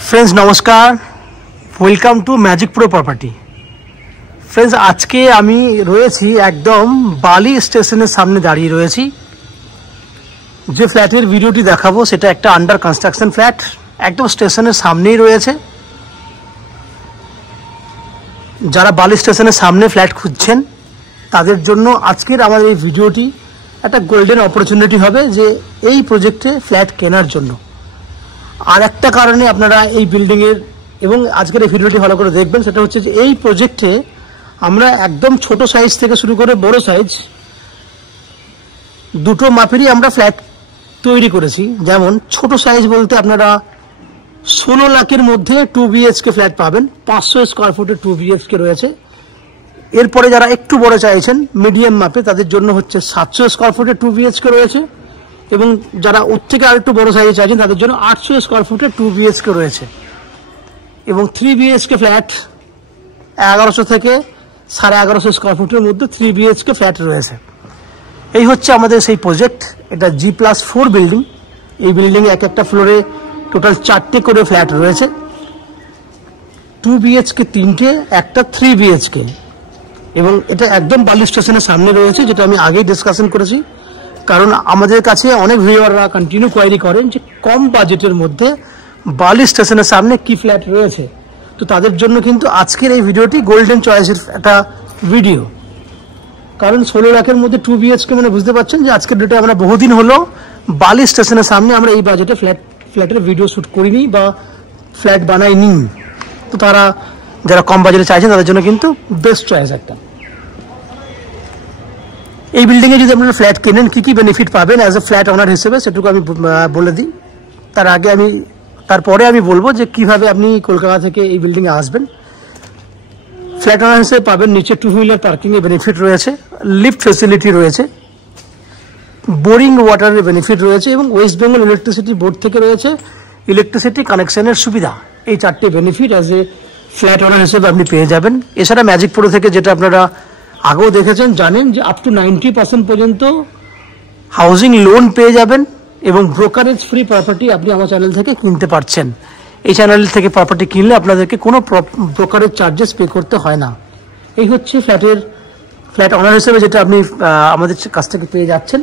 Friends नमस्कार welcome to magic pro property. Friends आज के आमी रयेछि एकदम बाली स्टेशनेर सामने दाड़िये रयेछि। जे फ्लैटेर भिडियोटी देखाबो सेटा एकटा आंडार कन्स्ट्राक्शन फ्लैट एकदम स्टेशनेर सामनेई रयेছে। যারা বালি স্টেশনের সামনে ফ্ল্যাট খুঁজছেন তাদের জন্য আজকের আমাদের এই ভিডিওটি একটা গোল্ডেন অপরচুনিটি হবে যে এই প্রজেক্টে ফ্ল্যাট কেনার জন্য। আর একটা কারণে আপনারা এই বিল্ডিং এর এবং আজকের এই ভিডিওটি ভালো করে দেখবেন সেটা হচ্ছে যে এই প্রজেক্টে আমরা একদম ছোট সাইজ থেকে শুরু করে বড় সাইজ দুটো মাপেরই আমরা ফ্ল্যাট তৈরি করেছি। যেমন ছোট সাইজ বলতে আপনারা 16 লাখের মধ্যে 2 বিএইচকে ফ্ল্যাট পাবেন, 500 স্কয়ার ফুটের 2 বিএইচকে রয়েছে। এরপরে যারা একটু বড় চাইছেন মিডিয়াম মাপে তাদের জন্য হচ্ছে 700 স্কয়ার ফুটের 2 বিএইচকে রয়েছে এবং যারা ওর থেকে আরেকটু বড় সাইজ চাইছেন তাদের জন্য 800 স্কয়ার ফুটের 2 বিএইচকে রয়েছে এবং 3 বিএইচকে ফ্ল্যাট 1100 থেকে 1150 স্কয়ার ফুটের মধ্যে 3 বিএইচকে ফ্ল্যাট রয়েছে। এই হচ্ছে আমাদের সেই প্রজেক্ট। এটা G+4 বিল্ডিং। এই বিল্ডিং এ এক একটা ফ্লোরে টোটাল 4টে করে ফ্ল্যাট রয়েছে। 2 বিএইচকে 3টে, একটা 3 বিএইচকে এবং এটা একদম বালি স্টেশনের সামনে রয়েছে, যেটা আমি আগেই ডিসকাশন করেছি। কারণ আমাদের কাছে অনেক ভিউয়াররা কন্টিনিউ কোয়েরি করেন যে কম বাজেটের মধ্যে বালি স্টেশনের সামনে কি ফ্ল্যাট রয়েছে। তো তাদের জন্য কিন্তু আজকের এই ভিডিওটি গোল্ডেন চয়েসের একটা ভিডিও। কারণ 16 লাখের মধ্যে 2 বিএইচকে মানে বুঝতে পারছেন যে আজকের ডেটে আমরা বহুদিন হলো বালি স্টেশনের সামনে আমরা এই বাজেটে ফ্ল্যাটের ভিডিও শ্যুট করিনি বা ফ্ল্যাট বানাইনি। তো তারা যারা কম বাজেটে চাইছেন তাদের জন্য কিন্তু বেস্ট চয়েস একটা। এই বিল্ডিংয়ে যদি আপনারা ফ্ল্যাট কেনেন কী কী বেনিফিট পাবেন অ্যাজ এ ফ্ল্যাট ওনার হিসেবে সেটুকু আমি বলে দিই। তারপরে আমি বলবো যে কিভাবে আপনি কলকাতা থেকে এই বিল্ডিংয়ে আসবেন। ফ্ল্যাট ওনার হিসেবে পাবেন নিচে 2 হুইলার পার্কিংয়ের বেনিফিট রয়েছে, লিফট ফেসিলিটি রয়েছে, বোরিং ওয়াটারের বেনিফিট রয়েছে এবং ওয়েস্ট বেঙ্গল ইলেকট্রিসিটি বোর্ড থেকে রয়েছে ইলেকট্রিসিটি কানেকশনের সুবিধা। এই 4টে বেনিফিট অ্যাজ এ ফ্ল্যাট ওনার হিসেবে আপনি পেয়ে যাবেন। এছাড়া ম্যাজিক প্রো থেকে যেটা আপনারা আগেও দেখেছেন জানেন যে আপ টু 90% পর্যন্ত হাউজিং লোন পেয়ে যাবেন এবং ব্রোকারেজ ফ্রি প্রপার্টি আপনি আমার চ্যানেল থেকে কিনতে পারছেন। এই চ্যানেল থেকে প্রপার্টি কিনলে আপনাদেরকে কোনো ব্রোকারেজ চার্জেস পে করতে হয় না। এই হচ্ছে ফ্ল্যাট ওনার হিসেবে যেটা আপনি আমাদের কাছ থেকে পেয়ে যাচ্ছেন।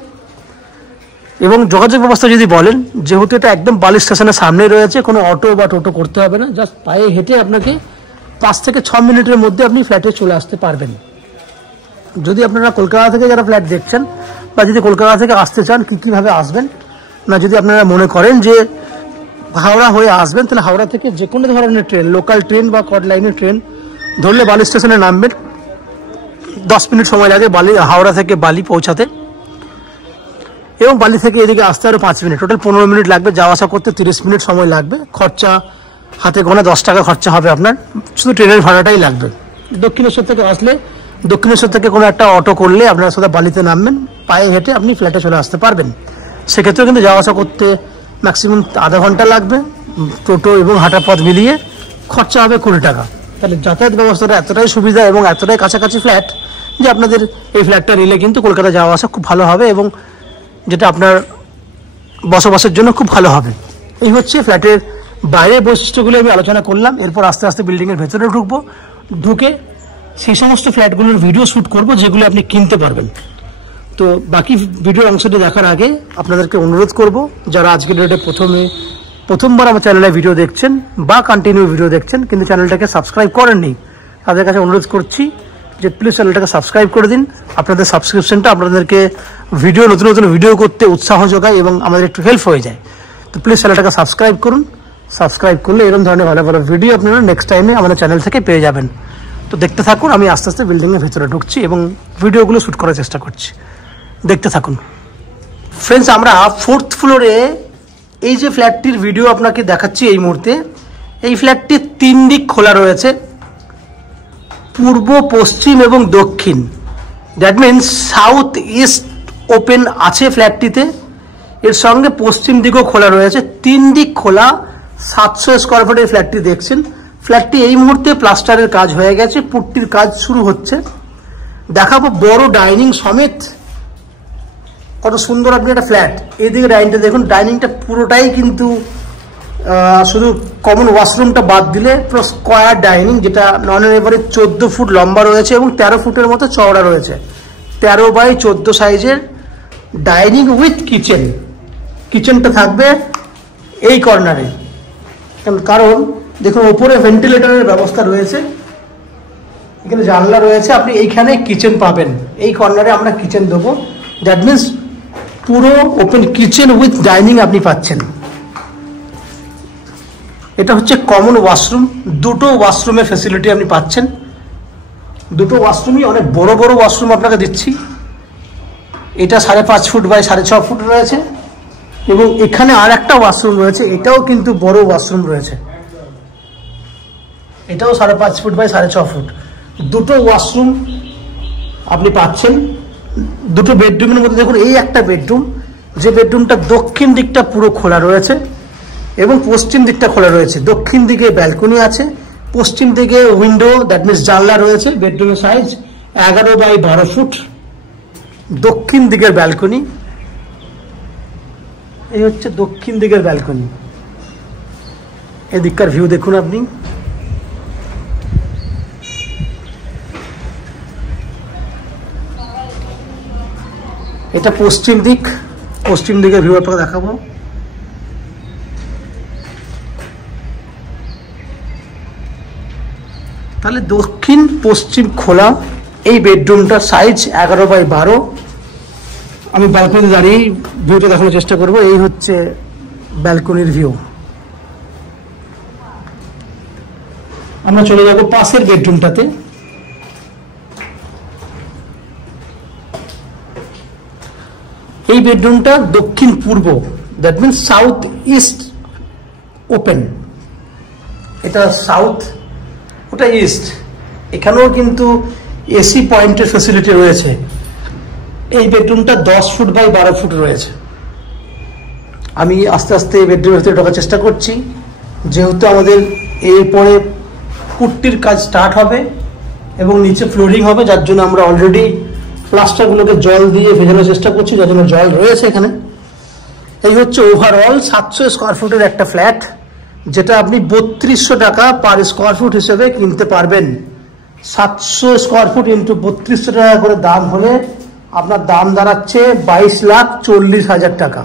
এবং যোগাযোগ ব্যবস্থা যদি বলেন, যেহেতু এটা একদম বালি স্টেশনের সামনে রয়েছে, কোনো অটো বা টোটো করতে হবে না, জাস্ট পায়ে হেঁটে আপনাকে 5 থেকে 6 মিনিটের মধ্যে আপনি ফ্ল্যাটে চলে আসতে পারবেন। যদি আপনারা কলকাতা থেকে যারা ফ্ল্যাট দেখছেন বা যদি কলকাতা থেকে আসতে চান কীভাবে আসবেন না, যদি আপনারা মনে করেন যে হাওড়া হয়ে আসবেন তাহলে হাওড়া থেকে যে কোনো ধরনের ট্রেন, লোকাল ট্রেন বা কড লাইনের ট্রেন ধরলে বালি স্টেশনে নামবেন। 10 মিনিট সময় লাগে হাওড়া থেকে বালি পৌঁছাতে এবং বালি থেকে এদিকে আসতে আরও 5 মিনিট, টোটাল 15 মিনিট লাগবে। যাওয়া আসা করতে 30 মিনিট সময় লাগবে। খরচা হাতে গোনা 10 টাকা খরচা হবে আপনার, শুধু ট্রেনের ভাড়াটাই লাগবে। দক্ষিণেশ্বর থেকে আসলে দক্ষিণেশ্বর থেকে কোনো একটা অটো করলে আপনারা সোজা বালিতে নামবেন, পায়ে হেঁটে আপনি ফ্ল্যাটে চলে আসতে পারবেন। সেক্ষেত্রেও কিন্তু যাওয়া আসা করতে ম্যাক্সিমাম আধা ঘন্টা লাগবে। টোটো এবং হাঁটা পথ মিলিয়ে খরচা হবে 20 টাকা। তাহলে যাতায়াত ব্যবস্থাটা এতটাই সুবিধা এবং এতটাই কাছাকাছি ফ্ল্যাট যে আপনাদের এই ফ্ল্যাটটা নিলে কিন্তু কলকাতা যাওয়া আসা খুব ভালো হবে এবং যেটা আপনার বসবাসের জন্য খুব ভালো হবে। এই হচ্ছে ফ্ল্যাটের বাইরের বৈশিষ্ট্যগুলো আমি আলোচনা করলাম। এরপর আস্তে আস্তে বিল্ডিংয়ের ভেতরে ঢুকে সেই সমস্ত ফ্ল্যাটগুলোর ভিডিও শ্যুট করব যেগুলো আপনি কিনতে পারবেন। তো বাকি ভিডিওর অংশটি দেখার আগে আপনাদেরকে অনুরোধ করব, যারা আজকের ডেটে প্রথমবার আমার চ্যানেলে ভিডিও দেখছেন বা কন্টিনিউ ভিডিও দেখছেন কিন্তু চ্যানেলটাকে সাবস্ক্রাইব করেননি, তাদের কাছে অনুরোধ করছি যে প্লিজ চ্যানেলটাকে সাবস্ক্রাইব করে দিন। আপনাদের সাবস্ক্রিপশনটা আপনাদেরকে নতুন নতুন ভিডিও করতে উৎসাহ যোগায় এবং আমাদের একটু হেল্প হয়ে যায়। তো প্লিজ চ্যানেলটাকে সাবস্ক্রাইব করুন। সাবস্ক্রাইব করলে এরকম ধরনের ভালো ভালো ভিডিও আপনারা নেক্সট টাইমে আমাদের চ্যানেল থেকে পেয়ে যাবেন। তো দেখতে থাকুন, আমি আস্তে আস্তে বিল্ডিংয়ের ভেতরে ঢুকছি এবং ভিডিওগুলো শ্যুট করার চেষ্টা করছি, দেখতে থাকুন। ফ্রেন্ডস, আমরা 4th ফ্লোরে এই যে ফ্ল্যাটটির ভিডিও আপনাকে দেখাচ্ছি এই মুহূর্তে, এই ফ্ল্যাটটির 3 দিক খোলা রয়েছে, পূর্ব, পশ্চিম এবং দক্ষিণ। That means south east open আছে ফ্ল্যাটটিতে, এর সঙ্গে পশ্চিম দিকও খোলা রয়েছে। 3 দিক খোলা 700 স্কয়ার ফুটের ফ্ল্যাটটি দেখছেন। ফ্ল্যাটটি এই মুহূর্তে প্লাস্টারের কাজ হয়ে গেছে, পুট্টির কাজ শুরু হচ্ছে। দেখাবো বড় ডাইনিং সমেত কত সুন্দর আপনি একটা ফ্ল্যাট। এইদিকে ডাইনিংটা দেখুন, ডাইনিংটা পুরোটাই কিন্তু শুধু কমন ওয়াশরুমটা বাদ দিলে পুরো স্কোয়ার ডাইনিং, যেটা নন এভারেজ 14 ফুট লম্বা রয়েছে এবং 13 ফুটের মতো চওড়া রয়েছে। 13 বাই 14 সাইজের ডাইনিং উইথ কিচেন। কিচেনটা থাকবে এই কর্নারে, কারণ দেখুন ওপরে ভেন্টিলেটরের ব্যবস্থা রয়েছে, এখানে জানলা রয়েছে, আপনি এইখানে কিচেন পাবেন। এই কর্নারে আমরা কিচেন দেবো, দ্যাট মিনস পুরো ওপেন কিচেন উইথ ডাইনিং আপনি পাচ্ছেন। এটা হচ্ছে কমন ওয়াশরুম, দুটো ওয়াশরুমের ফ্যাসিলিটি আপনি পাচ্ছেন। দুটো ওয়াশরুমই অনেক বড় বড় ওয়াশরুম আপনাকে দিচ্ছি। এটা 5.5 ফুট বাই 6.5 ফুট রয়েছে এবং এখানে আর একটা ওয়াশরুম রয়েছে, এটাও কিন্তু বড় ওয়াশরুম রয়েছে, এটাও 5.5 ফুট বাই 6.5 ফুট। দুটো ওয়াশরুম আপনি পাচ্ছেন। দুটো বেডরুমের মধ্যে দেখুন এই একটা বেডরুম, যে বেডরুমটা দক্ষিণ দিকটা পুরো খোলা রয়েছে এবং পশ্চিম দিকটা খোলা রয়েছে। দক্ষিণ দিকে ব্যালকনি আছে, পশ্চিম দিকে উইন্ডো, দ্যাট মিনস জানলা রয়েছে। বেডরুমের সাইজ 11 বাই 12 ফুট, দক্ষিণ দিকের ব্যালকনি। এই হচ্ছে দক্ষিণ দিকের ব্যালকনি, এদিককার ভিউ দেখুন আপনি। এটা পশ্চিম দিক, পশ্চিম দিকের ভিউ আপনাকে দেখাবো। তাহলে দক্ষিণ পশ্চিম খোলা এই বেডরুমটার সাইজ 11 বাই 12। আমি ব্যালকনিতে দাঁড়িয়ে ভিউটা দেখানোর চেষ্টা করব। এই হচ্ছে ব্যালকনির ভিউ। আমরা চলে যাব পাশের বেডরুমটাতে। এই বেডরুমটা দক্ষিণ পূর্ব, that means south east open. এটা সাউথ, ওটা ইস্ট। এখানেও কিন্তু এসি পয়েন্টের ফ্যাসিলিটি রয়েছে। এই বেডরুমটা 10 ফুট বাই 12 ফুট রয়েছে। আমি আস্তে আস্তে এই বেডরুমের ভিতরে ঢোকার চেষ্টা করছি, যেহেতু আমাদের এরপরে পুট্টির কাজ স্টার্ট হবে এবং নিচে ফ্লোরিং হবে, যার জন্য আমরা অলরেডি প্লাস্টারগুলোকে জল দিয়ে ভেজানোর চেষ্টা করছি, যার জন্য জল রয়েছে এখানে। এই হচ্ছে ওভারঅল 700 স্কোয়ার ফুটের একটা ফ্ল্যাট, যেটা আপনি 3200 টাকা পার স্কোয়ার ফুট হিসেবে কিনতে পারবেন। 700 স্কোয়ার ফুট ইন্টু 3200 টাকা করে দাম হলে আপনার দাম দাঁড়াচ্ছে 22,40,000 টাকা।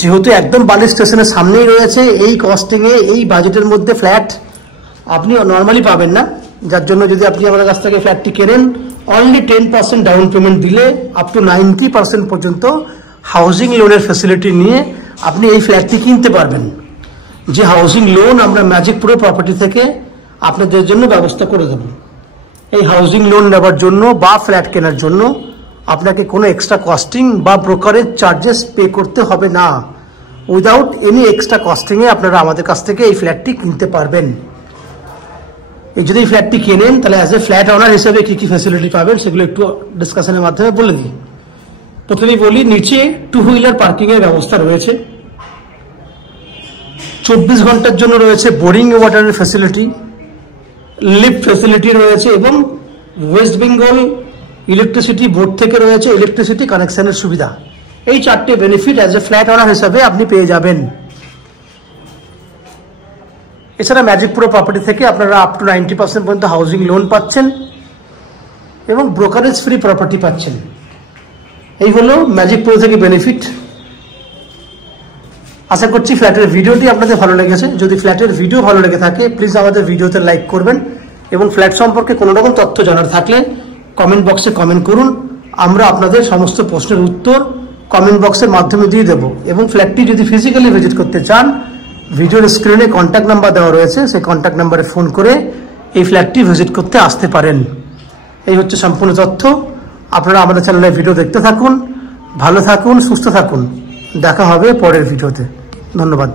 যেহেতু একদম বালি স্টেশনের সামনেই রয়েছে, এই কস্টিংয়ে এই বাজেটের মধ্যে ফ্ল্যাট আপনি নর্মালি পাবেন না। যার জন্য যদি আপনি আমাদের কাছ থেকে ফ্ল্যাটটি কেনেন, অনলি 10% ডাউন পেমেন্ট দিলে আপ টু 90% পর্যন্ত হাউজিং লোনের ফ্যাসিলিটি নিয়ে আপনি এই ফ্ল্যাটটি কিনতে পারবেন। যে হাউজিং লোন আমরা ম্যাজিক প্রো প্রপার্টি থেকে আপনাদের জন্য ব্যবস্থা করে দেব। এই হাউজিং লোন নেবার জন্য বা ফ্ল্যাট কেনার জন্য আপনাকে কোনো এক্সট্রা কস্টিং বা ব্রোকারেজ চার্জেস পে করতে হবে না। উইদাউট এনি এক্সট্রা কস্টিংয়ে আপনারা আমাদের কাছ থেকে এই ফ্ল্যাটটি কিনতে পারবেন। এই যদি এই ফ্ল্যাটটি কেনেন, তাহলে অ্যাজ এ ফ্ল্যাট ওনার হিসেবে কী কী ফ্যাসিলিটি পাবেন সেগুলো একটু ডিসকাশনের মাধ্যমে বলে দিই। প্রথমেই বলি, নিচে 2 হুইলার পার্কিংয়ের ব্যবস্থা রয়েছে। 24 ঘন্টার জন্য রয়েছে বোরিং ওয়াটারের ফ্যাসিলিটি, লিফট ফ্যাসিলিটি রয়েছে এবং ওয়েস্ট বেঙ্গল ইলেকট্রিসিটি বোর্ড থেকে রয়েছে ইলেকট্রিসিটি কানেকশনের সুবিধা। এই 4টে বেনিফিট অ্যাজ এ ফ্ল্যাট ওনার হিসাবে আপনি পেয়ে যাবেন। এছাড়া ম্যাজিক প্রো প্রপার্টি থেকে আপনারা আপ টু 90% পর্যন্ত হাউজিং লোন পাচ্ছেন এবং ব্রোকারেজ ফ্রি প্রপার্টি পাচ্ছেন। এই হলো ম্যাজিক প্রো থেকে বেনিফিট। আশা করছি ফ্ল্যাটের ভিডিওটি আপনাদের ভালো লেগেছে। যদি ফ্ল্যাটের ভিডিও ভালো লেগে থাকে, প্লিজ আমাদের ভিডিওতে লাইক করবেন এবং ফ্ল্যাট সম্পর্কে কোনো রকম তথ্য জানার থাকলে কমেন্ট বক্সে কমেন্ট করুন। আমরা আপনাদের সমস্ত প্রশ্নের উত্তর কমেন্ট বক্সের মাধ্যমে দিয়ে দেবো। এবং ফ্ল্যাটটি যদি ফিজিক্যালি ভিজিট করতে চান, ভিডিওর স্ক্রিনে কন্ট্যাক্ট নাম্বার দেওয়া রয়েছে, সেই কন্ট্যাক্ট নাম্বারে ফোন করে এই ফ্ল্যাটটি ভিজিট করতে আসতে পারেন। এই হচ্ছে সম্পূর্ণ তথ্য। আপনারা আমাদের চ্যানেলে ভিডিও দেখতে থাকুন, ভালো থাকুন, সুস্থ থাকুন। দেখা হবে পরের ভিডিওতে। ধন্যবাদ।